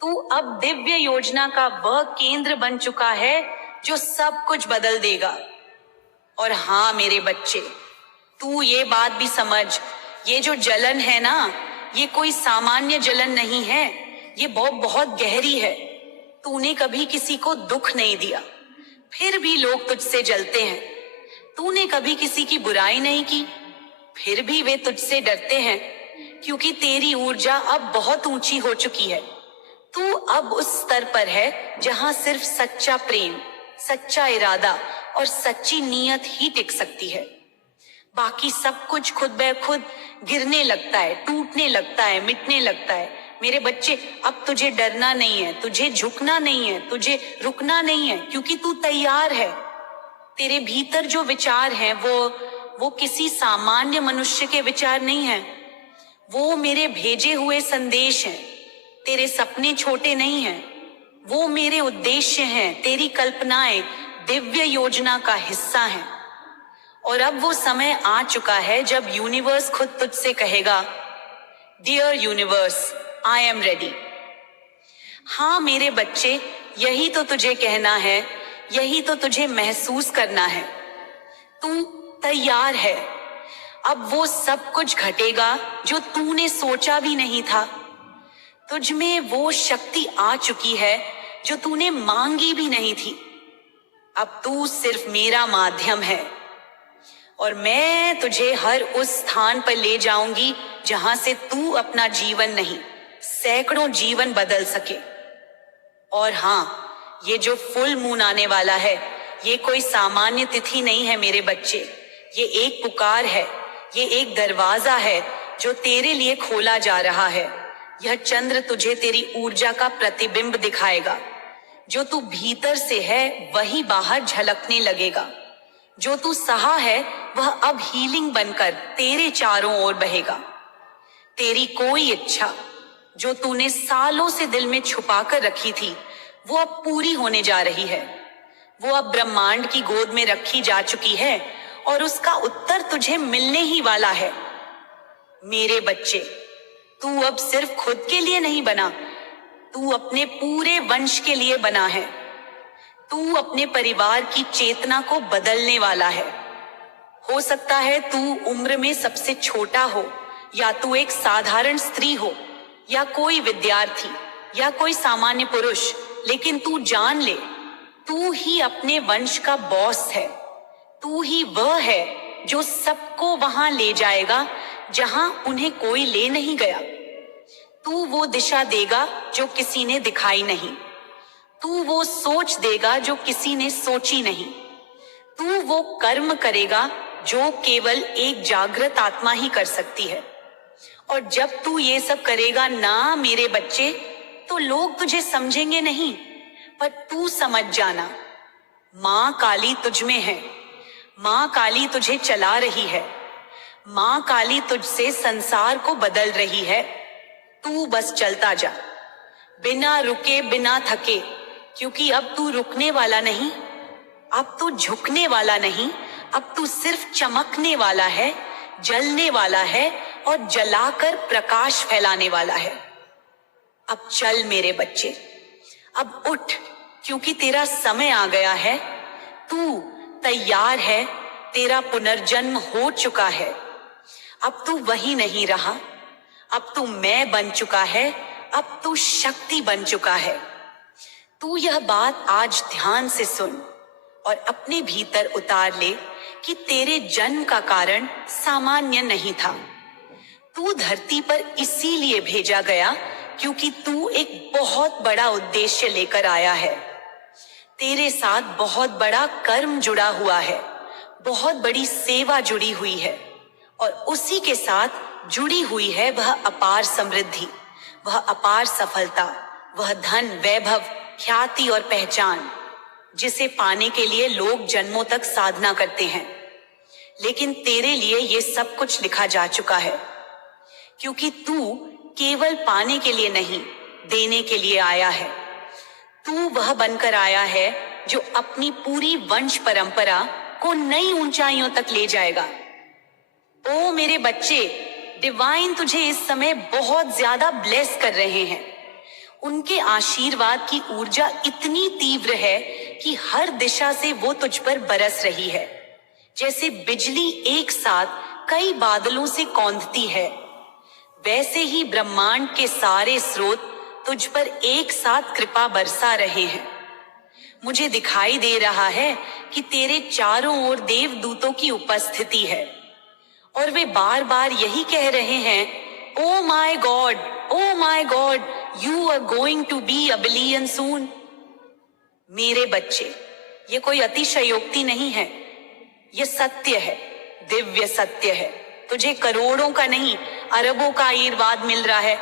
तू अब दिव्य योजना का वह केंद्र बन चुका है जो सब कुछ बदल देगा। और हाँ मेरे बच्चे, तू ये बात भी समझ, ये जो जलन है ना, ये कोई सामान्य जलन नहीं है, ये बहुत बहुत गहरी है। तूने कभी किसी को दुख नहीं दिया, फिर भी लोग तुझसे जलते हैं। तूने कभी किसी की बुराई नहीं की, फिर भी वे तुझसे डरते हैं, क्योंकि तेरी ऊर्जा अब बहुत ऊंची हो चुकी है। तू अब उस स्तर पर है जहां सिर्फ सच्चा प्रेम, सच्चा इरादा और सच्ची नीयत ही टिक सकती है। बाकी सब कुछ खुद ब खुद गिरने लगता है, टूटने लगता है, मिटने लगता है। मेरे बच्चे, अब तुझे डरना नहीं है, तुझे झुकना नहीं है, तुझे रुकना नहीं है, क्योंकि तू तैयार है। तेरे भीतर जो विचार हैं वो किसी सामान्य मनुष्य के विचार नहीं है, वो मेरे भेजे हुए संदेश हैं। तेरे सपने छोटे नहीं हैं, वो मेरे उद्देश्य हैं। तेरी कल्पनाएं दिव्य योजना का हिस्सा हैं। और अब वो समय आ चुका है जब यूनिवर्स खुद तुझसे कहेगा, dear universe, I am ready. हाँ मेरे बच्चे, यही तो तुझे कहना है, यही तो तुझे महसूस करना है। तू तैयार है। अब वो सब कुछ घटेगा जो तूने सोचा भी नहीं था। तुझ में वो शक्ति आ चुकी है जो तूने मांगी भी नहीं थी। अब तू सिर्फ मेरा माध्यम है, और मैं तुझे हर उस स्थान पर ले जाऊंगी जहां से तू अपना जीवन नहीं, सैकड़ों जीवन बदल सके। और हाँ, ये जो फुल मून आने वाला है, ये कोई सामान्य तिथि नहीं है मेरे बच्चे। ये एक पुकार है, ये एक दरवाजा है जो तेरे लिए खोला जा रहा है। यह चंद्र तुझे तेरी ऊर्जा का प्रतिबिंब दिखाएगा। जो तू भीतर से है वही बाहर झलकने लगेगा। जो तू सहा है वह अब हीलिंग बनकर तेरे चारों ओर बहेगा। तेरी कोई इच्छा जो तूने सालों से दिल में छुपा कर रखी थी, वो अब पूरी होने जा रही है। वो अब ब्रह्मांड की गोद में रखी जा चुकी है और उसका उत्तर तुझे मिलने ही वाला है। मेरे बच्चे, तू अब सिर्फ खुद के लिए नहीं बना, तू अपने पूरे वंश के लिए बना है। तू अपने परिवार की चेतना को बदलने वाला है। हो सकता है तू उम्र में सबसे छोटा हो, या तू एक साधारण स्त्री हो, या कोई विद्यार्थी, या कोई सामान्य पुरुष, लेकिन तू जान ले, तू ही अपने वंश का बॉस है। तू ही वह है जो सबको वहां ले जाएगा जहां उन्हें कोई ले नहीं गया। तू वो दिशा देगा जो किसी ने दिखाई नहीं। तू वो सोच देगा जो किसी ने सोची नहीं। तू वो कर्म करेगा जो केवल एक जागृत आत्मा ही कर सकती है। और जब तू ये सब करेगा ना मेरे बच्चे, तो लोग तुझे समझेंगे नहीं, पर तू समझ जाना, माँ काली तुझ में है। माँ काली तुझे चला रही है। माँ काली तुझसे संसार को बदल रही है। तू बस चलता जा, बिना रुके, बिना थके, क्योंकि अब तू रुकने वाला नहीं, अब तू झुकने वाला नहीं, अब तू सिर्फ चमकने वाला है, जलने वाला है और जलाकर प्रकाश फैलाने वाला है। अब चल मेरे बच्चे, अब उठ, क्योंकि तेरा समय आ गया है। तू तैयार है, तेरा पुनर्जन्म हो चुका है। अब तू वही नहीं रहा, अब तू मैं बन चुका है, अब तू शक्ति बन चुका है। तू यह बात आज ध्यान से सुन और अपने भीतर उतार ले कि तेरे जन्म का कारण सामान्य नहीं था। तू धरती पर इसीलिए भेजा गया क्योंकि तू एक बहुत बड़ा उद्देश्य लेकर आया है। तेरे साथ बहुत बड़ा कर्म जुड़ा हुआ है, बहुत बड़ी सेवा जुड़ी हुई है, और उसी के साथ जुड़ी हुई है वह अपार समृद्धि, वह अपार सफलता, वह धन, वैभव, ख्याति और पहचान, जिसे पाने के लिए लोग जन्मों तक साधना करते हैं। लेकिन तेरे लिए ये सब कुछ लिखा जा चुका है, क्योंकि तू केवल पाने के लिए नहीं, देने के लिए आया है। तू वह बनकर आया है जो अपनी पूरी वंश परंपरा को नई ऊंचाइयों तक ले जाएगा। ओ मेरे बच्चे, डिवाइन तुझे इस समय बहुत ज्यादा ब्लेस कर रहे हैं। उनके आशीर्वाद की ऊर्जा इतनी तीव्र है कि हर दिशा से वो तुझ पर बरस रही है। जैसे बिजली एक साथ कई बादलों से कौंधती है, वैसे ही ब्रह्मांड के सारे स्रोत तुझ पर एक साथ कृपा बरसा रहे हैं। मुझे दिखाई दे रहा है कि तेरे चारों ओर देवदूतों की उपस्थिति है और वे बार बार यही कह रहे हैं, oh my God, you are going to be a billion soon. मेरे बच्चे, ये कोई अतिशयोक्ति नहीं है, ये सत्य है, दिव्य सत्य है। तुझे करोड़ों का नहीं, अरबों का आशीर्वाद मिल रहा है।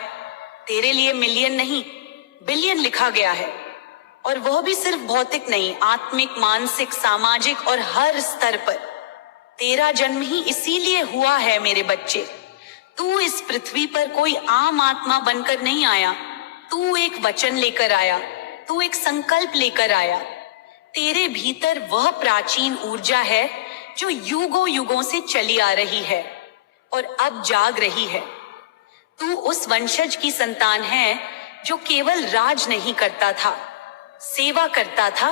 तेरे लिए मिलियन नहीं, बिलियन लिखा गया है, और वह भी सिर्फ भौतिक नहीं, आत्मिक, मानसिक, सामाजिक और हर स्तर पर। तेरा जन्म ही इसीलिए हुआ है मेरे बच्चे। तू इस पृथ्वी पर कोई आम आत्मा बनकर नहीं आया, तू एक वचन लेकर आया, तू एक संकल्प लेकर आया। तेरे भीतर वह प्राचीन ऊर्जा है जो युगों युगों से चली आ रही है और अब जाग रही है। तू उस वंशज की संतान है जो केवल राज नहीं करता था, सेवा करता था।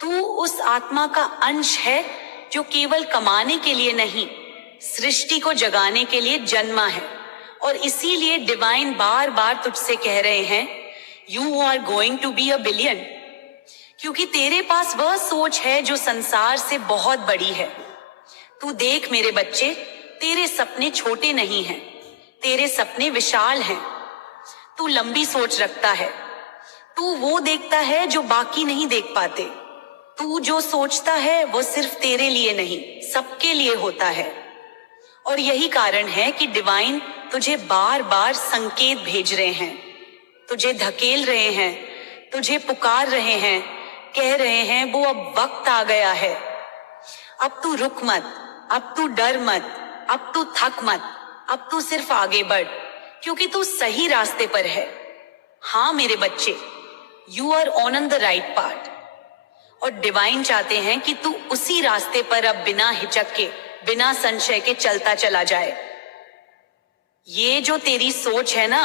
तू उस आत्मा का अंश है जो केवल कमाने के लिए नहीं, सृष्टि को जगाने के लिए जन्मा है। और इसीलिए डिवाइन बार बार तुझसे कह रहे हैं, you are going to be a billion. क्योंकि तेरे पास वह सोच है जो संसार से बहुत बड़ी है। तू देख मेरे बच्चे, तेरे सपने छोटे नहीं हैं, तेरे सपने विशाल हैं। तू लंबी सोच रखता है, तू वो देखता है जो बाकी नहीं देख पाते। तू जो सोचता है वो सिर्फ तेरे लिए नहीं, सबके लिए होता है। और यही कारण है कि डिवाइन तुझे बार बार संकेत भेज रहे हैं, तुझे धकेल रहे हैं, तुझे पुकार रहे हैं, कह रहे हैं वो अब वक्त आ गया है। अब तू रुक मत, अब तू डर मत, अब तू थक मत, अब तू सिर्फ आगे बढ़, क्योंकि तू सही रास्ते पर है। हाँ मेरे बच्चे, you are on the right path. और डिवाइन चाहते हैं कि तू उसी रास्ते पर अब बिना हिचक के, बिना संशय के चलता चला जाए। ये जो तेरी सोच है ना,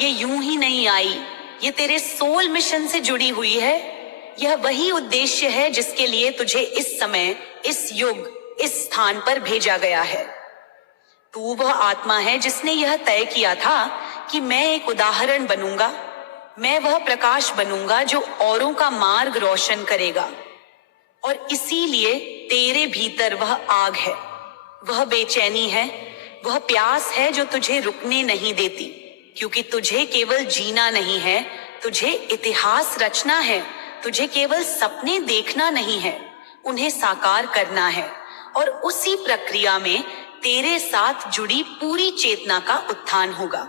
ये यूं ही नहीं आई, ये तेरे सोल मिशन से जुड़ी हुई है। यह वही उद्देश्य है जिसके लिए तुझे इस समय, इस युग, इस स्थान पर भेजा गया है। तू वह आत्मा है जिसने यह तय किया था कि मैं एक उदाहरण बनूंगा, मैं वह प्रकाश बनूंगा जो औरों का मार्ग रोशन करेगा। और इसीलिए तेरे भीतर वह आग है, वह बेचैनी है, वह प्यास है जो तुझे रुकने नहीं देती। क्योंकि तुझे केवल जीना नहीं है, तुझे इतिहास रचना है। तुझे केवल सपने देखना नहीं है, उन्हें साकार करना है। और उसी प्रक्रिया में तेरे साथ जुड़ी पूरी चेतना का उत्थान होगा।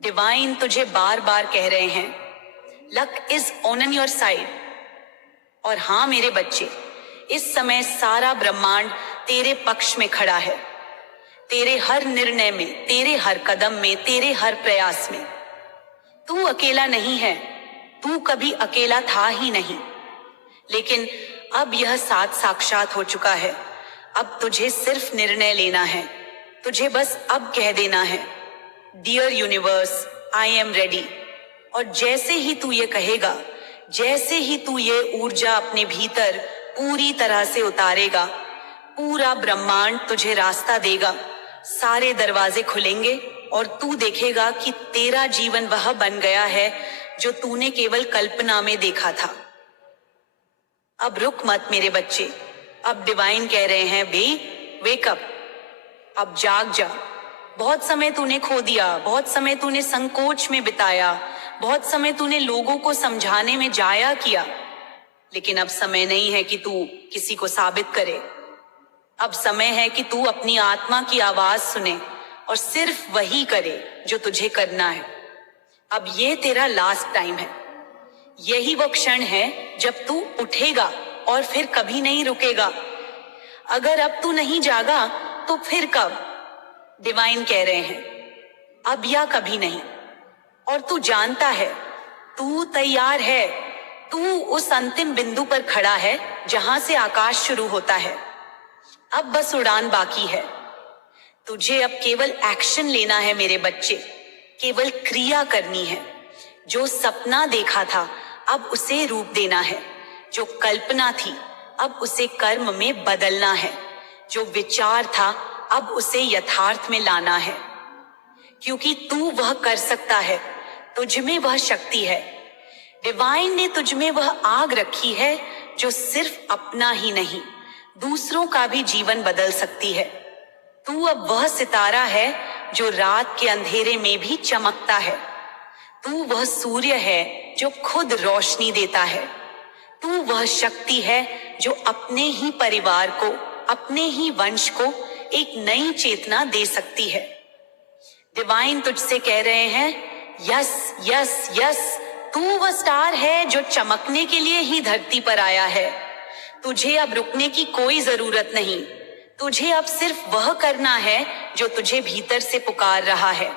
डिवाइन तुझे बार बार कह रहे हैं, luck is on your side. और हाँ मेरे बच्चे, इस समय सारा ब्रह्मांड तेरे पक्ष में खड़ा है, तेरे हर निर्णय में, तेरे हर कदम में, तेरे हर प्रयास में। तू अकेला नहीं है, तू कभी अकेला था ही नहीं। लेकिन अब यह साथ साक्षात हो चुका है। अब तुझे सिर्फ निर्णय लेना है, तुझे बस अब कह देना है, dear universe, I am ready. और जैसे ही तू ये कहेगा, जैसे ही तू ये ऊर्जा अपने भीतर पूरी तरह से उतारेगा, पूरा ब्रह्मांड तुझे रास्ता देगा, सारे दरवाजे खुलेंगे और तू देखेगा कि तेरा जीवन वह बन गया है जो तूने केवल कल्पना में देखा था। अब रुक मत मेरे बच्चे, अब डिवाइन कह रहे हैं, वेक अप, अब जाग जा। बहुत समय तूने खो दिया, बहुत समय तूने संकोच में बिताया, बहुत समय तूने लोगों को समझाने में जाया किया। लेकिन अब समय नहीं है कि तू किसी को साबित करे। अब समय है कि तू अपनी आत्मा की आवाज सुने और सिर्फ वही करे जो तुझे करना है। अब ये तेरा लास्ट टाइम है। यही वो क्षण है जब तू उठेगा और फिर कभी नहीं रुकेगा। अगर अब तू नहीं जागा तो फिर कब? डिवाइन कह रहे हैं, अब या कभी नहीं। और तू जानता है, तू तैयार है, तू उस अंतिम बिंदु पर खड़ा है जहां से आकाश शुरू होता है। अब बस उड़ान बाकी है। तुझे अब केवल एक्शन लेना है मेरे बच्चे, केवल क्रिया करनी है, जो सपना देखा था अब उसे रूप देना है, जो कल्पना थी अब उसे कर्म में बदलना है, जो विचार था अब उसे यथार्थ में लाना है। क्योंकि तू वह कर सकता है, तुझ में वह शक्ति है। डिवाइन ने तुझ में वह आग रखी है जो सिर्फ अपना ही नहीं दूसरों का भी जीवन बदल सकती है। तू अब वह सितारा है जो रात के अंधेरे में भी चमकता है। तू वह सूर्य है जो खुद रोशनी देता है। तू वह शक्ति है जो अपने ही परिवार को, अपने ही वंश को एक नई चेतना दे सकती है। डिवाइन तुझसे कह रहे हैं, यस यस यस, तू वह स्टार है जो चमकने के लिए ही धरती पर आया है। तुझे अब रुकने की कोई जरूरत नहीं। तुझे अब सिर्फ वह करना है जो तुझे भीतर से पुकार रहा है।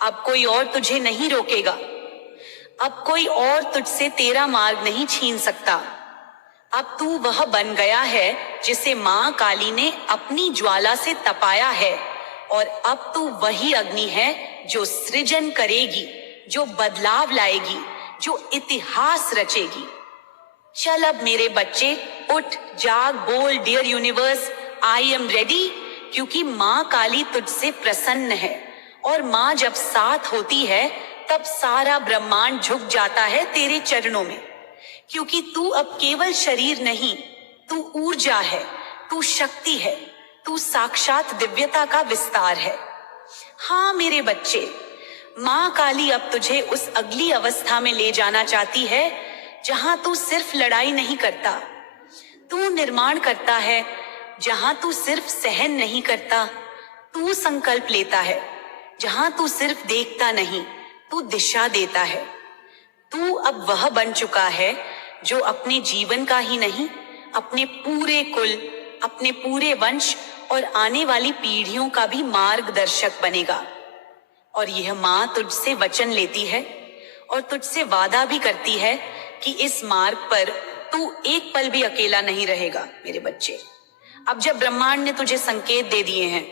अब कोई और तुझे नहीं रोकेगा। अब कोई और तुझसे तेरा मार्ग नहीं छीन सकता। अब तू वह बन गया है जिसे मां काली ने अपनी ज्वाला से तपाया है, और अब तू वही अग्नि है जो सृजन करेगी, जो बदलाव लाएगी, जो इतिहास रचेगी। चल अब मेरे बच्चे, उठ, जाग, बोल, dear universe, I am ready. क्योंकि मां काली तुझसे प्रसन्न है, और मां जब साथ होती है तब सारा ब्रह्मांड झुक जाता है तेरे चरणों में। क्योंकि तू अब केवल शरीर नहीं, तू ऊर्जा है, तू शक्ति है, तू साक्षात दिव्यता का विस्तार है। हाँ मेरे बच्चे, मां काली अब तुझे उस अगली अवस्था में ले जाना चाहती है जहां तू सिर्फ लड़ाई नहीं करता, तू निर्माण करता है। जहां तू सिर्फ सहन नहीं करता, तू संकल्प लेता है। जहां तू सिर्फ देखता नहीं, तू दिशा देता है। तू अब वह बन चुका है जो अपने जीवन का ही नहीं, अपने पूरे कुल, अपने पूरे वंश और आने वाली पीढ़ियों का भी मार्गदर्शक बनेगा। और यह मां तुझसे वचन लेती है और तुझसे वादा भी करती है कि इस मार्ग पर तू एक पल भी अकेला नहीं रहेगा मेरे बच्चे। अब जब ब्रह्मांड ने तुझे संकेत दे दिए हैं,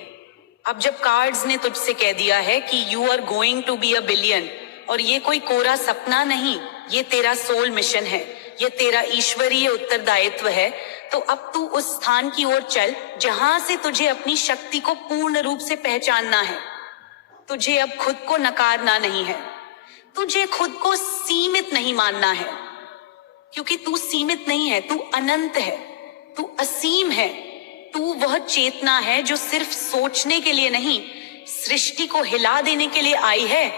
अब जब कार्ड्स ने तुझसे कह दिया है कि you are going to be a billion, और ये कोई कोरा सपना नहीं, ये तेरा सोल मिशन है, ये तेरा ईश्वरीय उत्तरदायित्व है, तो अब तू उस स्थान की ओर चल जहां से तुझे अपनी शक्ति को पूर्ण रूप से पहचानना है। तुझे अब खुद को नकारना नहीं है, तुझे खुद को सीमित नहीं मानना है, क्योंकि तू सीमित नहीं है, तू अनंत है, तू असीम है। तू वह चेतना है जो सिर्फ सोचने के लिए नहीं, सृष्टि को हिला देने के लिए आई है।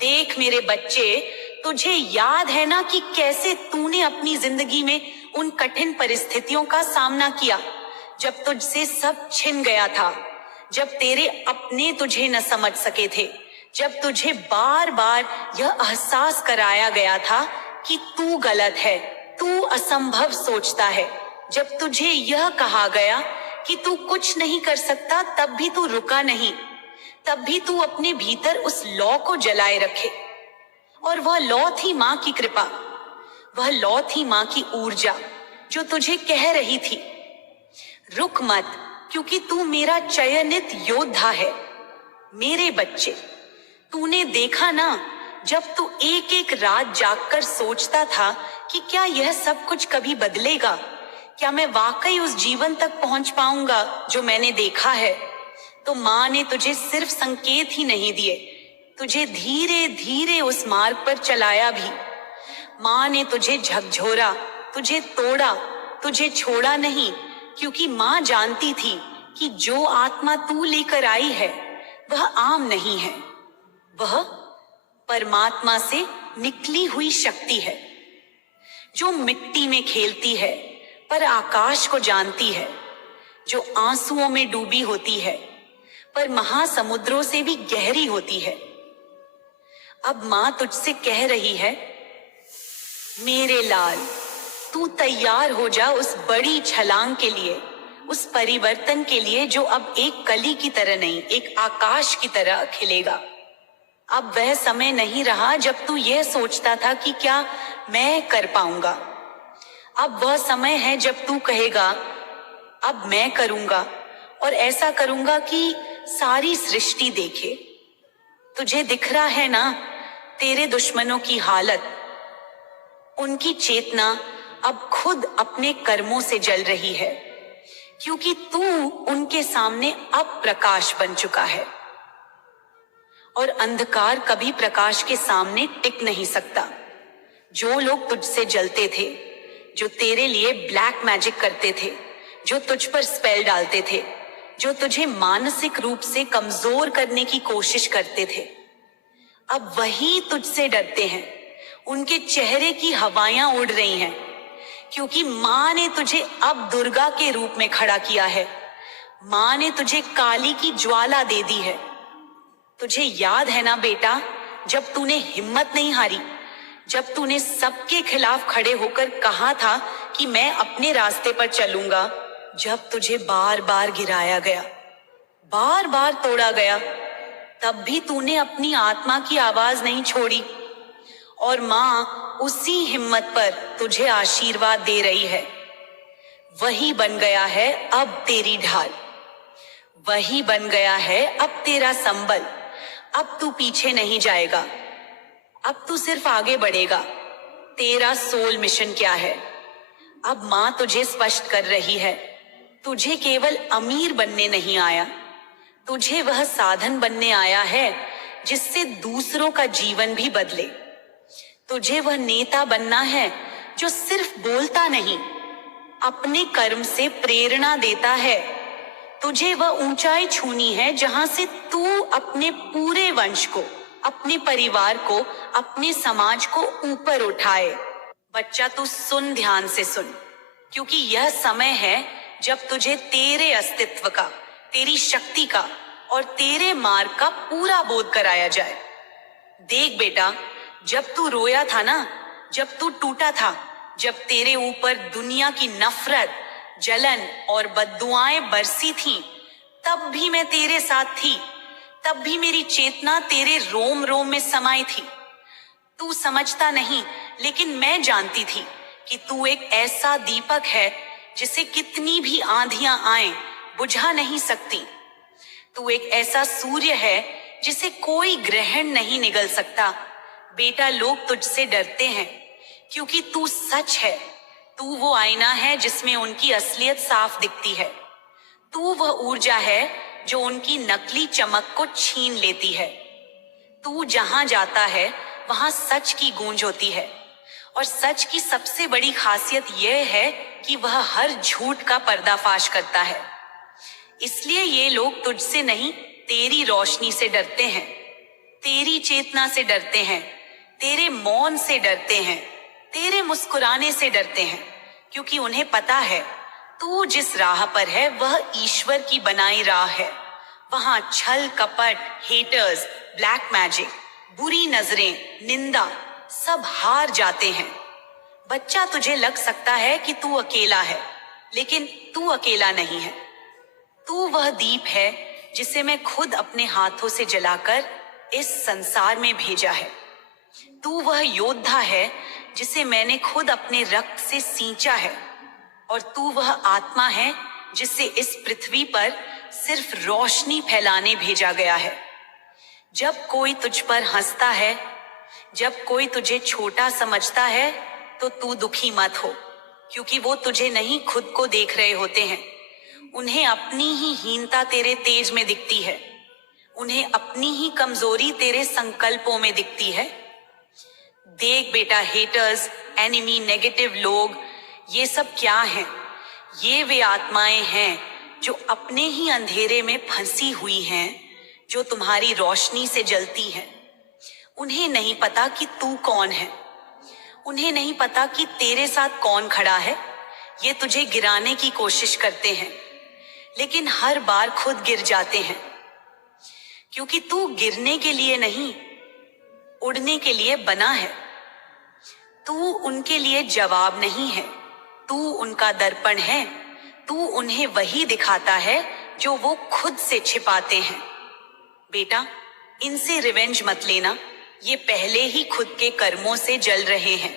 देख मेरे बच्चे, तुझे याद है ना कि कैसे तूने अपनी जिंदगी में उन कठिन परिस्थितियों का सामना किया जब तुझसे सब छिन गया था, जब तेरे अपने तुझे न समझ सके थे, जब तुझे बार बार यह एहसास कराया गया था कि तू गलत है, तू असंभव सोचता है, जब तुझे यह कहा गया कि तू कुछ नहीं कर सकता, तब भी तू रुका नहीं, तब भी तू अपने भीतर उस लौ को जलाए रखे। और वह लौ थी मां की कृपा, वह लौ थी मां की ऊर्जा जो तुझे कह रही थी, रुक मत, क्योंकि तू मेरा चयनित योद्धा है। मेरे बच्चे, तूने देखा ना, जब तू एक एक रात जागकर सोचता था कि क्या यह सब कुछ कभी बदलेगा, क्या मैं वाकई उस जीवन तक पहुंच पाऊंगा जो मैंने देखा है, तो मां ने तुझे सिर्फ संकेत ही नहीं दिए, तुझे धीरे धीरे उस मार्ग पर चलाया भी। मां ने तुझे झकझोरा, तुझे तोड़ा, तुझे छोड़ा नहीं, क्योंकि मां जानती थी कि जो आत्मा तू लेकर आई है वह आम नहीं है, वह परमात्मा से निकली हुई शक्ति है, जो मिट्टी में खेलती है पर आकाश को जानती है, जो आंसुओं में डूबी होती है पर महासमुद्रों से भी गहरी होती है। अब मां तुझसे कह रही है, मेरे लाल, तू तैयार हो जा उस बड़ी छलांग के लिए, उस परिवर्तन के लिए जो अब एक कली की तरह नहीं, एक आकाश की तरह खिलेगा। अब वह समय नहीं रहा जब तू यह सोचता था कि क्या मैं कर पाऊंगा। अब वह समय है जब तू कहेगा, अब मैं करूंगा, और ऐसा करूंगा कि सारी सृष्टि देखे। तुझे दिख रहा है ना, तेरे दुश्मनों की हालत, उनकी चेतना अब खुद अपने कर्मों से जल रही है, क्योंकि तू उनके सामने अब प्रकाश बन चुका है। और अंधकार कभी प्रकाश के सामने टिक नहीं सकता। जो लोग तुझसे जलते थे, जो तेरे लिए ब्लैक मैजिक करते थे, जो तुझ पर स्पेल डालते थे, जो तुझे मानसिक रूप से कमजोर करने की कोशिश करते थे, अब वही तुझसे डरते हैं। उनके चेहरे की हवाएं उड़ रही हैं, क्योंकि मां ने तुझे अब दुर्गा के रूप में खड़ा किया है। मां ने तुझे काली की ज्वाला दे दी है। तुझे याद है ना बेटा, जब तूने हिम्मत नहीं हारी, जब तूने सबके खिलाफ खड़े होकर कहा था कि मैं अपने रास्ते पर चलूंगा, जब तुझे बार बार गिराया गया, बार बार तोड़ा गया, तब भी तूने अपनी आत्मा की आवाज नहीं छोड़ी। और मां उसी हिम्मत पर तुझे आशीर्वाद दे रही है। वही बन गया है अब तेरी ढाल, वही बन गया है अब तेरा संबल। अब तू पीछे नहीं जाएगा, अब तू सिर्फ आगे बढ़ेगा। तेरा सोल मिशन क्या है? अब मां तुझे स्पष्ट कर रही है, तुझे केवल अमीर बनने नहीं आया, तुझे वह साधन बनने आया है जिससे दूसरों का जीवन भी बदले। तुझे वह नेता बनना है जो सिर्फ बोलता नहीं, अपने कर्म से प्रेरणा देता है। तुझे वह ऊंचाई छूनी है जहां से तू अपने पूरे वंश को, अपने परिवार को, अपने समाज को ऊपर उठाए। बच्चा, तू सुन, ध्यान से सुन, क्योंकि यह समय है जब तुझे तेरे अस्तित्व का, तेरी शक्ति का और तेरे मार्ग का पूरा बोध कराया जाए। देख बेटा, जब तू रोया था ना, जब तू टूटा था, जब तेरे ऊपर दुनिया की नफरत, जलन और बद्दुआएं बरसी थीं, तब भी मैं तेरे साथ थी। तब भी मेरी चेतना तेरे रोम रोम में समाई थी। तू समझता नहीं, लेकिन मैं जानती थी कि तू एक ऐसा दीपक है जिसे कितनी भी आंधियां आए बुझा नहीं सकती। तू एक ऐसा सूर्य है जिसे कोई ग्रहण नहीं निगल सकता। बेटा, लोग तुझसे डरते हैं क्योंकि तू सच है। तू वो आईना है जिसमें उनकी असलियत साफ दिखती है। तू वह ऊर्जा है जो उनकी नकली चमक को छीन लेती है। तू जहां जाता है वहां सच की गूंज होती है, और सच की सबसे बड़ी खासियत यह है कि वह हर झूठ का पर्दाफाश करता है। इसलिए ये लोग तुझसे नहीं, तेरी रोशनी से डरते हैं, तेरी चेतना से डरते हैं, तेरे मौन से डरते हैं, तेरे मुस्कुराने से डरते हैं, क्योंकि उन्हें पता है तू जिस राह पर है वह ईश्वर की बनाई राह है। वहां छल कपट, हेटर्स, ब्लैक मैजिक, बुरी नजरें, निंदा सब हार जाते हैं। बच्चा, तुझे लग सकता है कि तू अकेला है, लेकिन तू अकेला नहीं है। तू वह दीप है जिसे मैं खुद अपने हाथों से जलाकर इस संसार में भेजा है। तू वह योद्धा है जिसे मैंने खुद अपने रक्त से सींचा है, और तू वह आत्मा है जिसे इस पृथ्वी पर सिर्फ रोशनी फैलाने भेजा गया है। जब कोई तुझ पर हंसता है, जब कोई तुझे छोटा समझता है, तो तू दुखी मत हो, क्योंकि वो तुझे नहीं खुद को देख रहे होते हैं। उन्हें अपनी ही हीनता तेरे तेज में दिखती है, उन्हें अपनी ही कमजोरी तेरे संकल्पों में दिखती है। देख बेटा, हेटर्स, एनिमी, नेगेटिव लोग, ये सब क्या हैं? ये वे आत्माएं हैं जो अपने ही अंधेरे में फंसी हुई हैं, जो तुम्हारी रोशनी से जलती हैं। उन्हें नहीं पता कि तू कौन है, उन्हें नहीं पता कि तेरे साथ कौन खड़ा है। ये तुझे गिराने की कोशिश करते हैं, लेकिन हर बार खुद गिर जाते हैं, क्योंकि तू गिरने के लिए नहीं, उड़ने के लिए बना है। तू उनके लिए जवाब नहीं है, तू उनका दर्पण है। तू उन्हें वही दिखाता है जो वो खुद से छिपाते हैं। बेटा, इनसे रिवेंज मत लेना। ये पहले ही खुद के कर्मों से जल रहे हैं,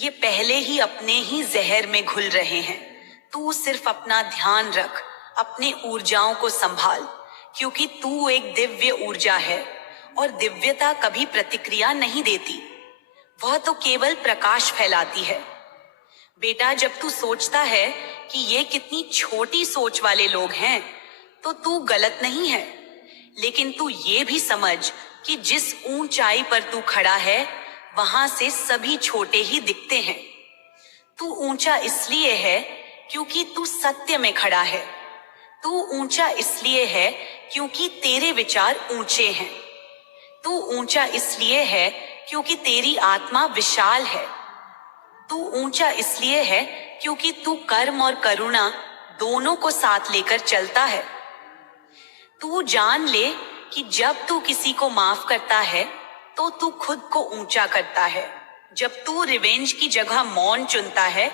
ये पहले ही अपने ही जहर में घुल रहे हैं। तू सिर्फ अपना ध्यान रख, अपने ऊर्जाओं को संभाल, क्योंकि तू एक दिव्य ऊर्जा है और दिव्यता कभी प्रतिक्रिया नहीं देती, वह तो केवल प्रकाश फैलाती है। बेटा, जब तू सोचता है कि ये कितनी छोटी सोच वाले लोग हैं, तो तू गलत नहीं है। लेकिन तू ये भी समझ कि जिस ऊंचाई पर तू खड़ा है, वहां से सभी छोटे ही दिखते हैं। तू ऊंचा इसलिए है क्योंकि तू सत्य में खड़ा है। तू ऊंचा इसलिए है क्योंकि तेरे विचार ऊंचे हैं। तू ऊंचा इसलिए है क्योंकि तेरी आत्मा विशाल है। तू ऊंचा इसलिए है क्योंकि तू कर्म और करुणा दोनों को साथ लेकर चलता है। तू जान ले कि जब तू किसी को माफ करता है तो तू खुद को ऊंचा करता है। जब तू रिवेंज की जगह मौन चुनता है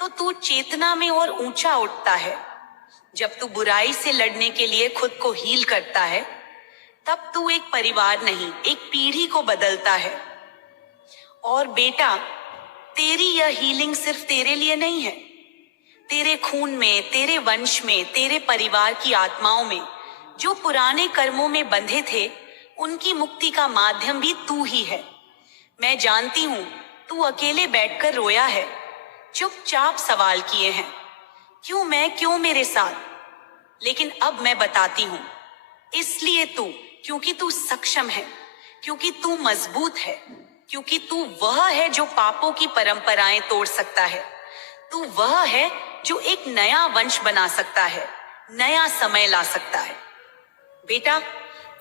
तो तू चेतना में और ऊंचा उठता है। जब तू बुराई से लड़ने के लिए खुद को हील करता है, तब तू एक परिवार नहीं, एक पीढ़ी को बदलता है। और बेटा, तेरी यह हीलिंग सिर्फ तेरे लिए नहीं है। तेरे खून में, तेरे वंश में, तेरे परिवार की आत्माओं में जो पुराने कर्मों में बंधे थे, उनकी मुक्ति का माध्यम भी तू ही है। मैं जानती हूं तू अकेले बैठकर रोया है, चुपचाप सवाल किए हैं, क्यों मैं, क्यों मेरे साथ। लेकिन अब मैं बताती हूं, इसलिए क्योंकि तू सक्षम है, क्योंकि तू मजबूत है, क्योंकि तू वह है जो पापों की परंपराएं तोड़ सकता है। तू वह है जो एक नया वंश बना सकता है, नया समय ला सकता है। बेटा,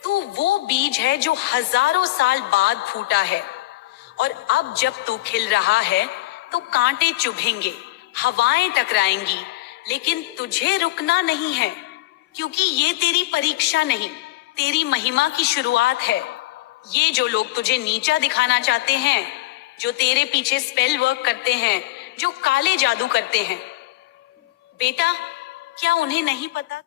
तू वो बीज है जो हजारों साल बाद फूटा है, और अब जब तू खिल रहा है तो कांटे चुभेंगे, हवाएं टकराएंगी, लेकिन तुझे रुकना नहीं है, क्योंकि ये तेरी परीक्षा नहीं, तेरी महिमा की शुरुआत है। ये जो लोग तुझे नीचा दिखाना चाहते हैं, जो तेरे पीछे स्पेल वर्क करते हैं, जो काले जादू करते हैं, बेटा, क्या उन्हें नहीं पता